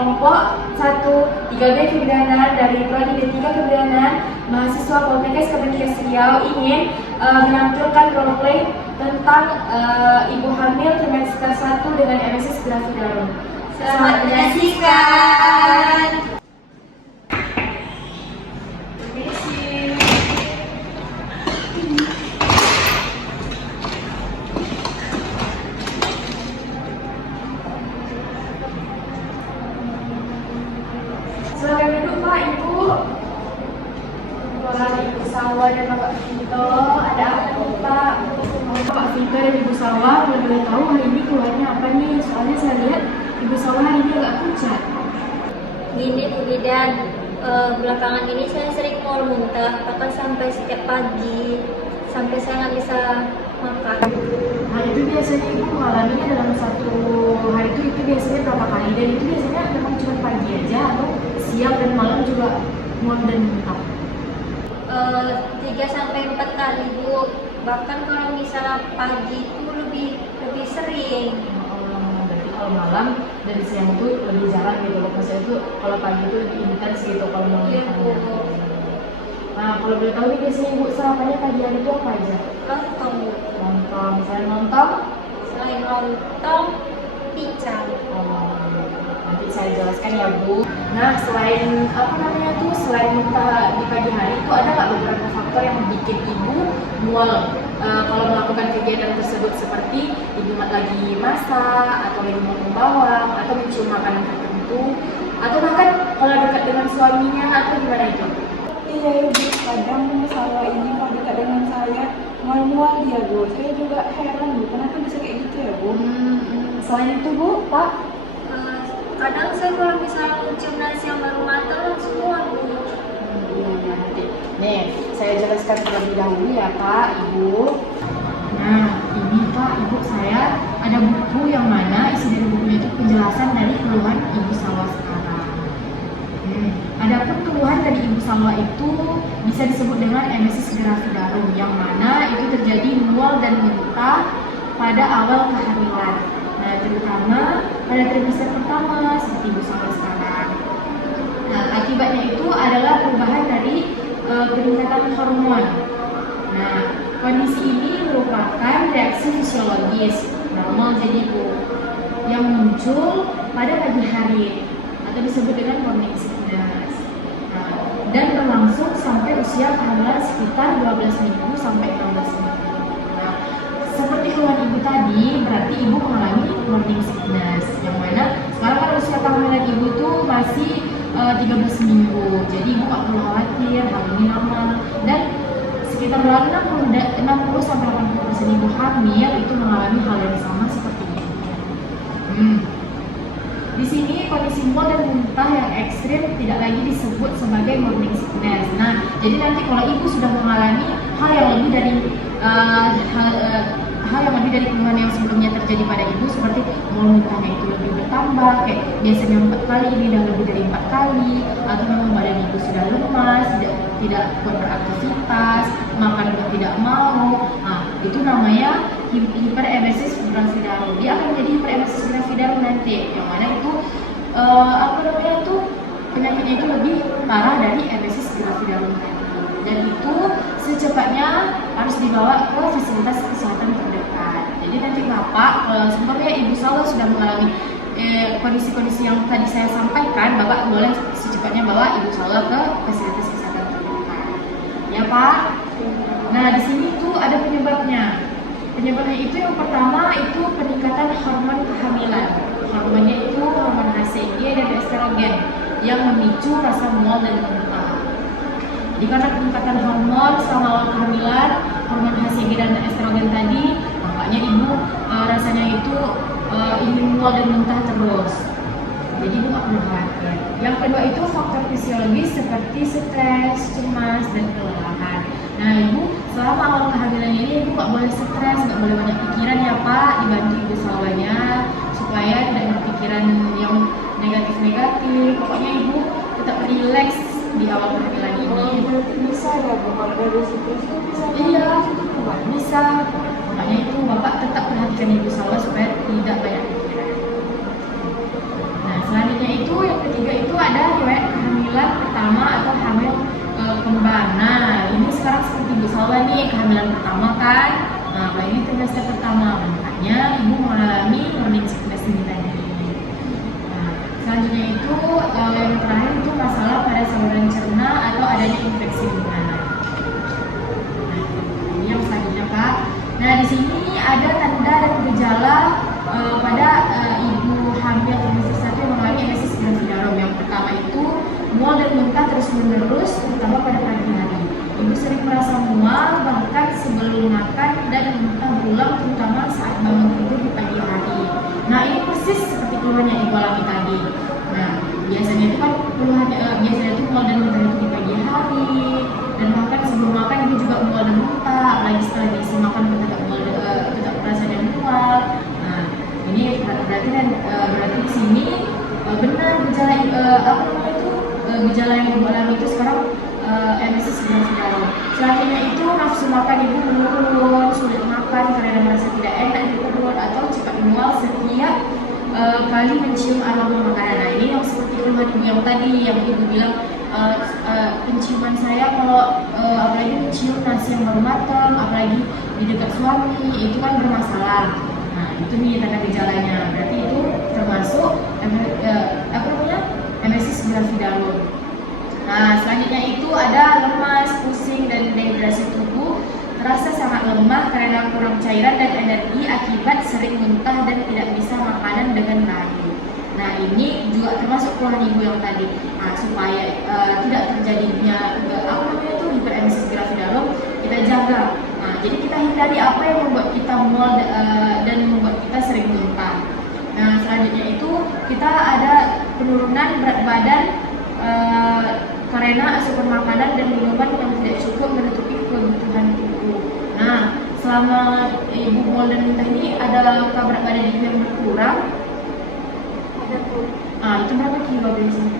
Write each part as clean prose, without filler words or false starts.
kelompok 1 3B Kebidanan dari Prodi D3 Kebidanan mahasiswa Poltekkes Kemenkes Riau ingin menampilkan roleplay tentang ibu hamil trimester 1 dengan MSc Segera Fidarum. Selamat menyaksikan. Silakan duduk Pak, Ibu. Wah, Ibu Salwa dan Bapak Vito, ada apa nih Pak? Bapak Vito dan Ibu Salwa, kalau boleh tahu hari ini keluarnya apa nih? Soalnya saya lihat Ibu Salwa hari ini agak pucat. Gini Bu Bidan, belakangan ini saya sering mual muntah, bahkan sampai setiap pagi, sampai saya nggak bisa makan. Nah itu biasanya Ibu mengalaminya dalam satu hari itu biasanya berapa kali? Dan itu biasanya memang cuma pagi aja atau siang dan malam juga mual dan muntah? 3-4 kali Bu, bahkan kalau misalnya pagi itu lebih sering. Berarti kalau malam dan siang itu lebih jarang gitu loh. Maksudnya itu kalau pagi itu lebih intens gitu kalau malam. Iya Bu. Nah kalau boleh tahu nih biasanya Ibu sarapannya pagi hari itu apa aja? Lontong Bu. Lontong, misalnya lontong? Selain lontong, pincang. Nanti saya jelaskan ya Bu. Nah selain selain muntah di pagi hari itu ada nggak beberapa faktor yang bikin Ibu mual kalau melakukan kegiatan tersebut, seperti Ibu lagi masak atau lagi mau bawang atau mencium makanan tertentu atau bahkan kalau dekat dengan suaminya atau gimana itu? Iya Ibu, kadang masalah ini kalau dekat dengan saya mual-mual dia Bu. Saya juga heran Bu, kenapa bisa kayak gitu ya Bu? Selain itu Bu, Pak? Kadang saya kalau misalnya mencium nasi yang baru matang langsung mual Bu. Iya nanti. Nih, saya jelaskan terlebih dahulu ya Pak, Ibu. Nah, ini Pak, Ibu, saya ada buku yang mana isi dari bukunya itu penjelasan dari keluhan Ibu Salwa sekarang. Adapun keluhan dari Ibu Salwa itu bisa disebut dengan MSc Segera Fidarum, yang mana itu terjadi mual dan muntah pada awal kehamilan. Nah, terutama pada trimester pertama seperti Ibu Salwa sekarang. Nah, akibatnya itu adalah perubahan dari peningkatan hormon. Nah, kondisi ini merupakan reaksi fisiologis normal jadi Bu yang muncul pada pagi hari atau disebut dengan morning sickness. Nah, dan berlangsung sampai usia kehamilan sekitar 12 minggu sampai 16 minggu. Nah, seperti keluhan Ibu tadi, berarti Ibu mengalami morning sickness, yang mana sekarang kan usia kehamilan Ibu tuh masih 13 minggu. Jadi Ibu gak perlu khawatir, hal ini normal. Dan sekitar 60-80% Ibu hamil itu mengalami hal yang sama seperti ini. Di sini kondisi mual dan muntah yang ekstrim tidak lagi disebut sebagai morning sickness. Nah, jadi nanti kalau Ibu sudah mengalami hal yang lebih dari keluhan yang sebelumnya terjadi pada Ibu, seperti mual muntahnya itu lebih bertambah, kayak biasanya 4 kali, ini udah lebih dari 4 kali, atau memang badan Ibu sudah lemas, tidak kuat beraktivitas, makan juga tidak mau. Nah, itu namanya hiperemesis Segera Fidarum. Dia akan menjadi hiperemesis Segera Fidarum nanti, yang mana itu penyakitnya itu lebih parah dari emesis Segera Fidarum tadi. Dan itu secepatnya harus dibawa ke fasilitas kesehatan terdekat. Jadi nanti Bapak, sebenarnya Ibu Salwa sudah mengalami kondisi-kondisi yang tadi saya sampaikan, Bapak boleh secepatnya bawa Ibu Salwa ke fasilitas kesehatan terdekat. Ya Pak? Nah di sini tuh ada penyebabnya. Penyebabnya itu yang pertama itu peningkatan hormon kehamilan. Hormonnya itu hormon HCG dan estrogen yang memicu rasa mual dan muntah. Jadi karena peningkatan hormon selama awal kehamilan, hormon HCG dan estrogen tadi, makanya Ibu rasanya itu ingin mual dan muntah terus. Jadi Ibu nggak perlu khawatir. Yang kedua itu faktor fisiologis seperti stres, cemas, dan kelelahan. Nah Ibu selama awal kehamilan ini Ibu nggak boleh stres, nggak boleh banyak pikiran ya Pak. Dibantu Ibu Salwanya supaya tidak berpikiran yang negatif-negatif. Pokoknya Ibu tetap rileks di awal kehamilan ini. Berarti bisa ya Bu, kalau dari situ bisa? Iya, bisa. Makanya itu Bapak tetap perhatikan Ibu Salwa supaya tidak banyak pikiran. Nah selanjutnya itu yang ketiga itu ada riwayat kehamilan pertama atau hamil kembar. Nah, ini sekarang seperti Bu Salwa nih, kehamilan pertama kan. Nah, apalagi trimester pertama, makanya ibu mengalami morning sickness ini tadi. Nah, selanjutnya itu yang terakhir itu masalah pada saluran cerna atau adanya infeksi ringan. Nah, ini yang selanjutnya Kak. Nah, di sini ada tanda dan gejala pada ibu hamil trimester 1 yang mengalami emesis gravidarum. Yang pertama itu mual dan muntah terus-menerus, terutama pada pagi hari. Ibu sering merasa mual bahkan sebelum makan dan muntah berulang, terutama saat bangun tidur di pagi hari. Nah, ini persis seperti keluhan yang ibu alami tadi. Nah, biasanya itu kan keluhannya biasanya itu mual dan muntah itu di pagi hari, dan bahkan sebelum makan ibu juga mual dan muntah, apalagi setelah diisi makan tetap merasa dan mual. Nah, ini berarti di sini benar gejala gejala yang ibu alami itu sekarang emesis gravidarum. Selanjutnya itu nafsu makan ibu menurun, sulit makan karena merasa tidak enak di perut atau cepat mual setiap kali mencium aroma makanan. Nah, ini yang seperti keluhan ibu yang tadi yang ibu bilang penciuman saya kalau apalagi mencium nasi yang baru matang, apalagi di dekat suami, itu kan bermasalah. Nah, itu nih tanda gejalanya. Berarti itu termasuk emesis gravidarum. Nah, selanjutnya itu ada lemas, pusing, dan dehidrasi tubuh, terasa sangat lemah karena kurang cairan dan energi akibat sering muntah dan tidak bisa makanan dengan baik. Nah, ini juga termasuk keluhan ibu yang tadi. Nah, supaya tidak terjadinya hiperemesis gravidarum, kita jaga. Nah, jadi kita hindari apa yang membuat kita mual dan membuat kita sering muntah. Nah, selanjutnya itu kita ada penurunan berat badan karena asupan makanan dan minuman yang tidak cukup menutupi kebutuhan tubuh. Nah, selama ibu mual dan muntah ini ada berat badan ibu yang berkurang? Ada Bu. Nah, itu berapa kilo biasanya?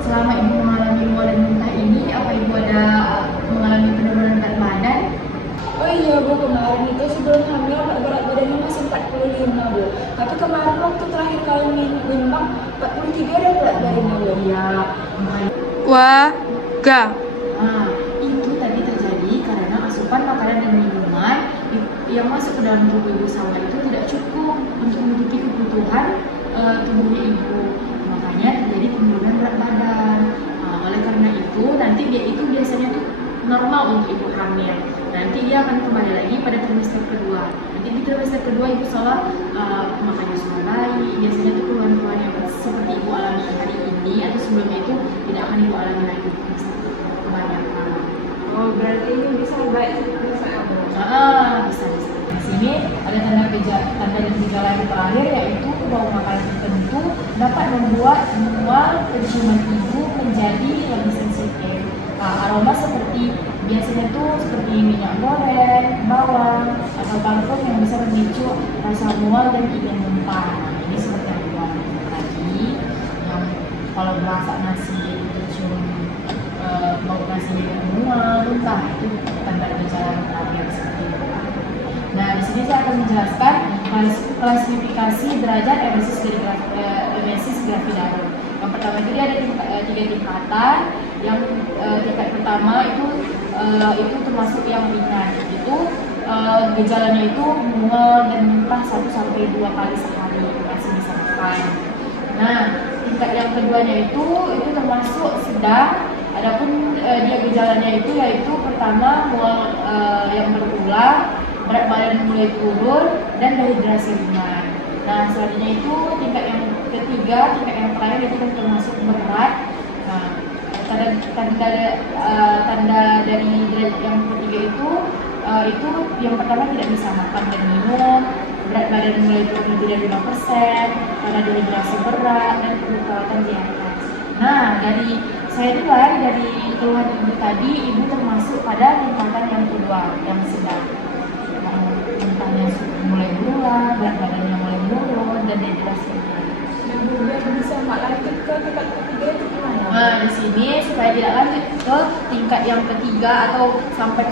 Selama ibu mengalami mual dan muntah ini, apa ibu ada mengalami penurunan berat badan? Oh iya Bu, kemarin itu sebelum hamil berat badannya masih 45 Bu. Tapi kemarin waktu terakhir kali nimbang 43 ada berat badannya Bu. Iya. Waga. Nah, itu tadi terjadi karena asupan makanan dan minuman yang masuk ke dalam tubuh ibu Salwa itu tidak cukup untuk menutupi kebutuhan tubuhnya ibu. Makanya terjadi penurunan berat badan. Nah, oleh karena itu nanti dia itu biasanya tuh normal untuk ibu hamil. Nanti dia akan kembali lagi pada trimester kedua. Nanti di trimester kedua ibu Salwa makannya sudah baik. Biasanya tuh keluhan-keluhan yang seperti ibu alami hari ini atau sebelumnya itu tidak akan ibu alami lagi kebanyakan. Oh, berarti ini bisa baik bisa ya Bu. Bisa. Di sini ada tanda dan gejala yang terakhir, yaitu bau makanan tertentu dapat membuat mual penciuman ibu menjadi lebih sensitif. Aroma seperti biasanya tuh seperti minyak goreng, bawang, atau parfum yang bisa memicu rasa mual dan ingin muntah. Nah, ini seperti yang ibu tadi, yang kalau masak nasi itu tercium bau nasi mual, muntah, itu tanda gejala yang terakhir seperti itu. Nah, di sini saya akan menjelaskan klasifikasi derajat emesis gravidarum. Yang pertama itu dia ada 3 tingkatan. Yang tingkat pertama itu termasuk yang ringan. Itu gejalanya itu mual dan muntah 1-2 kali sehari, masih bisa makan. Nah, tingkat yang keduanya itu termasuk sedang. Adapun dia gejalanya itu yaitu pertama mual yang berulang, berat badan mulai turun, dan dehidrasi ringan. Nah, selanjutnya itu tingkat yang ketiga, tingkat yang terakhir itu termasuk berat. Nah, tanda dari derajat yang ketiga itu yang pertama tidak bisa makan dan minum, berat badan mulai turun lebih dari 5%, karena dehidrasi berat dan perlu perawatan di atas. Nah, dari keluhan ibu tadi, ibu termasuk pada tingkatan yang kedua, yang sedang. Muntahnya mulai berulang, berat badannya mulai menurun, dan dehidrasi ringan. Nah, Bu, biar bisa lanjut ke tingkat ketiga itu gimana? Nah, di sini supaya tidak lanjut ke tingkat yang ketiga atau sampai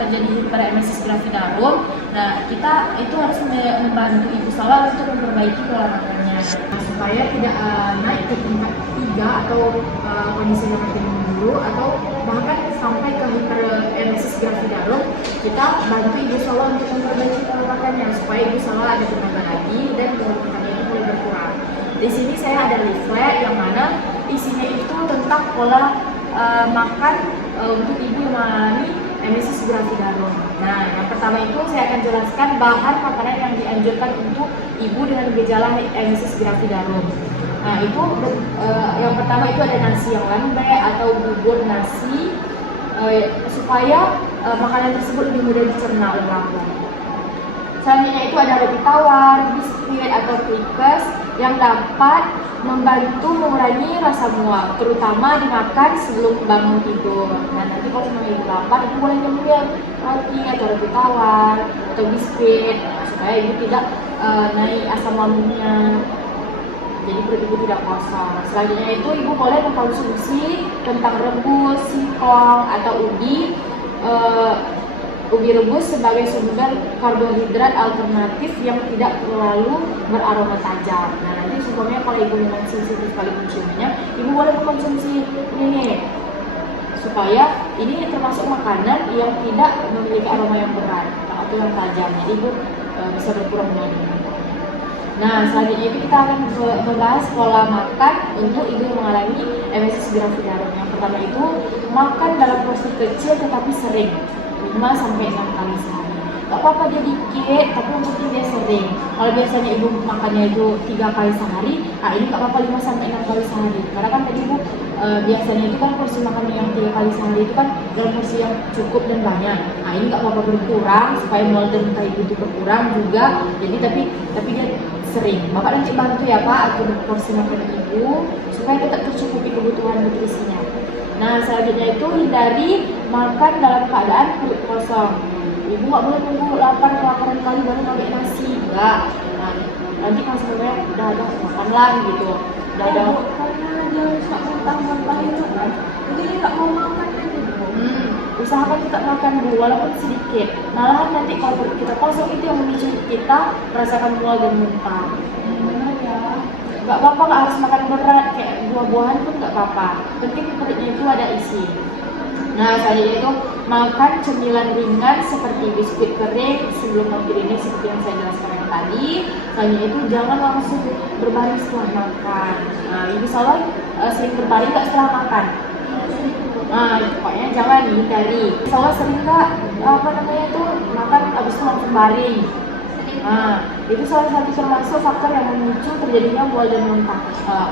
terjadi hiperemesis gravidarum, nah kita itu harus membantu ibu Salwa untuk memperbaiki pola makannya. supaya tidak naik ke tingkat 3 atau kondisi rematik dulu atau bahkan sampai ke hiperemesis gravidarum. Kita bantu ibu Salwa untuk memperbaiki pola makannya supaya ibu Salwa ada tenaga lagi dan pola makannya itu mulai berkurang. Di sini saya ada leaflet yang mana isinya itu tentang pola makan untuk ibu yang mengalami emesis gravidarum. Nah, yang pertama itu saya akan jelaskan bahan makanan yang dianjurkan untuk ibu dengan gejala emesis gravidarum. Nah, itu yang pertama itu ada nasi yang lembek atau bubur nasi supaya makanan tersebut lebih mudah dicerna oleh lambung. Selanjutnya itu ada roti tawar, biskuit atau crackers yang dapat membantu mengurangi rasa mual, terutama dimakan sebelum bangun tidur. Nah, nanti kalau memang ibu lapar, ibu boleh nyemil roti atau roti tawar atau biskuit supaya ibu tidak naik asam lambungnya. Jadi perut ibu tidak kosong. Selanjutnya itu ibu boleh mengkonsumsi kentang rebus, singkong atau ubi rebus sebagai sumber karbohidrat alternatif yang tidak terlalu beraroma tajam. Nah, nanti supaya kalau ibu memang sensitif sekali menciumnya, ibu boleh mengkonsumsi ini supaya ini termasuk makanan yang tidak memiliki aroma yang berat atau yang tajam. Jadi ibu bisa berkurang dengan. Nah, selanjutnya itu kita akan membahas pola makan untuk ibu yang mengalami emesis gravidarum. Yang pertama itu makan dalam porsi kecil tetapi sering, 5 sampai 6 kali sehari. Gak apa-apa dia dikit, tapi yang penting dia sering. Kalau biasanya ibu makannya itu 3 kali sehari, nah ini gak apa-apa 5 sampai 6 kali sehari. Karena kan tadi ibu biasanya itu kan porsi makan yang 3 kali sehari itu kan dalam porsi yang cukup dan banyak. Nah ini gak apa-apa berkurang supaya moal dan muntah ibu itu berkurang juga. Jadi tapi dia sering. Bapak nanti bantu ya Pak atur porsi makan ibu supaya tetap tercukupi kebutuhan nutrisinya. Nah, selanjutnya itu hindari makan dalam keadaan perut kosong. Ibu nggak boleh tunggu kelaparan kali baru makan nasi, enggak. Nah, nanti pas sebenarnya udah ada makanlah gitu. Udah ada. Karena dia suka muntah-muntah itu kan, jadi dia nggak mau makan kan ibu. Usahakan tetap makan dulu walaupun sedikit. Malahan nanti kalau perut kita kosong itu yang memicu kita merasakan mual dan muntah. Benar ya. Gak apa-apa, gak harus makan berat, kayak buah-buahan pun gak apa-apa. Penting perutnya itu ada isi. Nah, selanjutnya itu makan cemilan ringan seperti biskuit kering sebelum mampir ini seperti yang saya jelaskan tadi. Selanjutnya itu jangan langsung berbaring setelah makan. Nah, ibu Salwa sering berbaring gak setelah makan? Nah, pokoknya jangan dihindari. Salwa sering gak makan abis itu langsung baring? Nah, itu salah satu termasuk faktor yang memicu terjadinya mual dan muntah.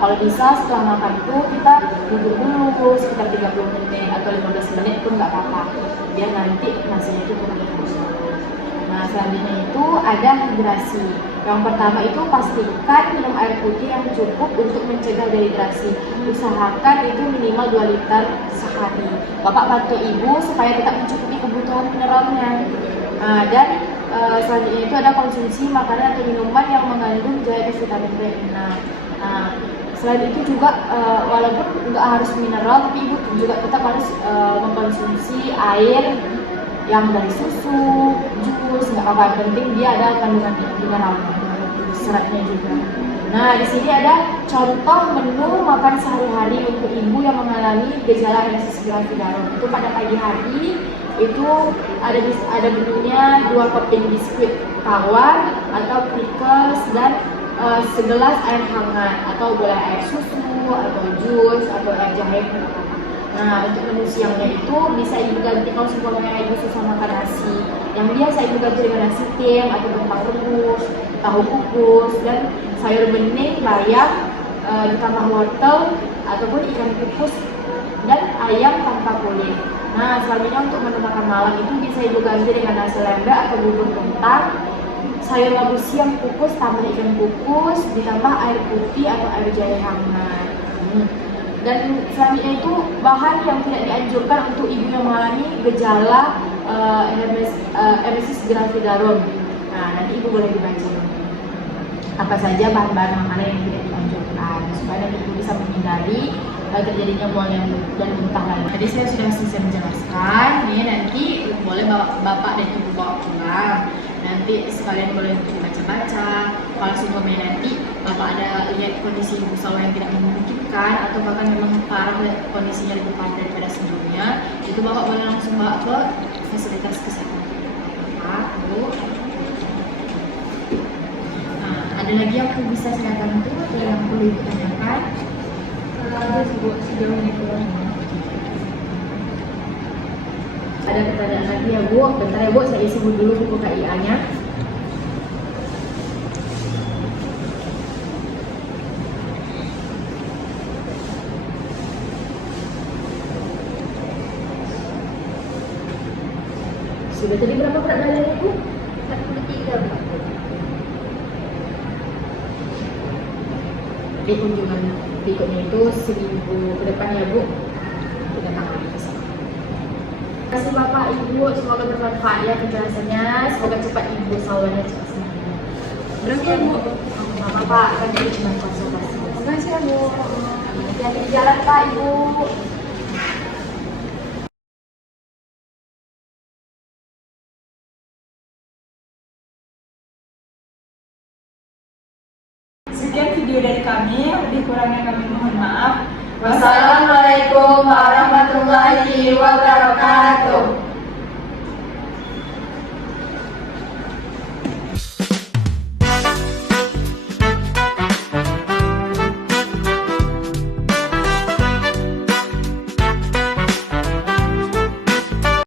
Kalau bisa setelah makan itu kita duduk dulu sekitar 30 menit atau 15 menit pun nggak apa-apa, biar nanti nasinya itu kurang kosong. Nah, selanjutnya itu ada hidrasi. Yang pertama itu pastikan minum air putih yang cukup untuk mencegah dehidrasi. Usahakan itu minimal 2 liter sehari. Bapak bantu ibu supaya tetap mencukupi kebutuhan mineralnya. Dan selanjutnya itu ada konsumsi makanan atau minuman yang mengandung zat vitamin B6. Nah, selain itu juga walaupun nggak harus mineral, tapi ibu juga tetap harus mengkonsumsi air yang dari susu, jus, nggak apa-apa, penting dia ada kandungan mineralnya, seratnya juga. Nah, di sini ada contoh menu makan sehari-hari untuk ibu yang mengalami gejala emesis gravidarum. Itu pada pagi hari itu ada menunya 2 keping biskuit tawar atau crackers dan segelas air hangat atau boleh air susu atau jus atau air jahe. Nah, untuk menu siangnya itu bisa ibu ganti kalau semuanya ibu susah makan nasi. Yang biasa ibu ganti dengan nasi tim atau kentang rebus, tahu kukus dan sayur bening, bayam ditambah wortel ataupun ikan kukus dan ayam tanpa kulit. Nah, selanjutnya untuk menu makan malam itu bisa ibu ganti dengan nasi lembek atau bubur kentang, sayur labu siam kukus tambah ikan kukus, ditambah air putih atau air jahe hangat. Dan selanjutnya itu bahan yang tidak dianjurkan untuk ibu yang mengalami gejala emesis gravidarum. Nah, nanti ibu boleh dibaca apa saja bahan-bahan makanan yang tidak dianjurkan supaya nanti ibu bisa menghindari terjadinya mual dan muntah lagi. Tadi saya sudah selesai menjelaskan, nih nanti boleh bapak dan ibu bawa pulang. Nanti sekalian boleh baca-baca. Kalau semuanya nanti Bapak ada lihat kondisi Ibu Salwa yang tidak memungkinkan atau bahkan memang parah kondisinya lebih parah daripada sebelumnya, itu Bapak boleh langsung bawa ke fasilitas kesehatan Bapak, Bu. Nah, ada lagi yang aku bisa saya bantu atau yang perlu Ibu tanyakan? Ada sih Bu, sejauh ini Bu. Ada pertanyaan lagi ya Bu? Bentar ya Bu, saya isi dulu buku KIA-nya. Sudah tadi berapa berat badannya Bu? 43 Pak. Di kunjungan berikutnya itu seminggu ke depan ya Bu. Kita tangani ke sana. Terima kasih Bapak Ibu, semoga bermanfaat ya penjelasannya. Semoga cepat Ibu Salwanya cepat sembuh. Berapa Bu? Bapak kan jadi cuma konsultasi. Terima kasih ya Bu. Hati-hati di jalan Pak Ibu. Sekian video dari kami, lebih kurangnya kami mohon maaf. Wassalamualaikum warahmatullahi wabarakatuh.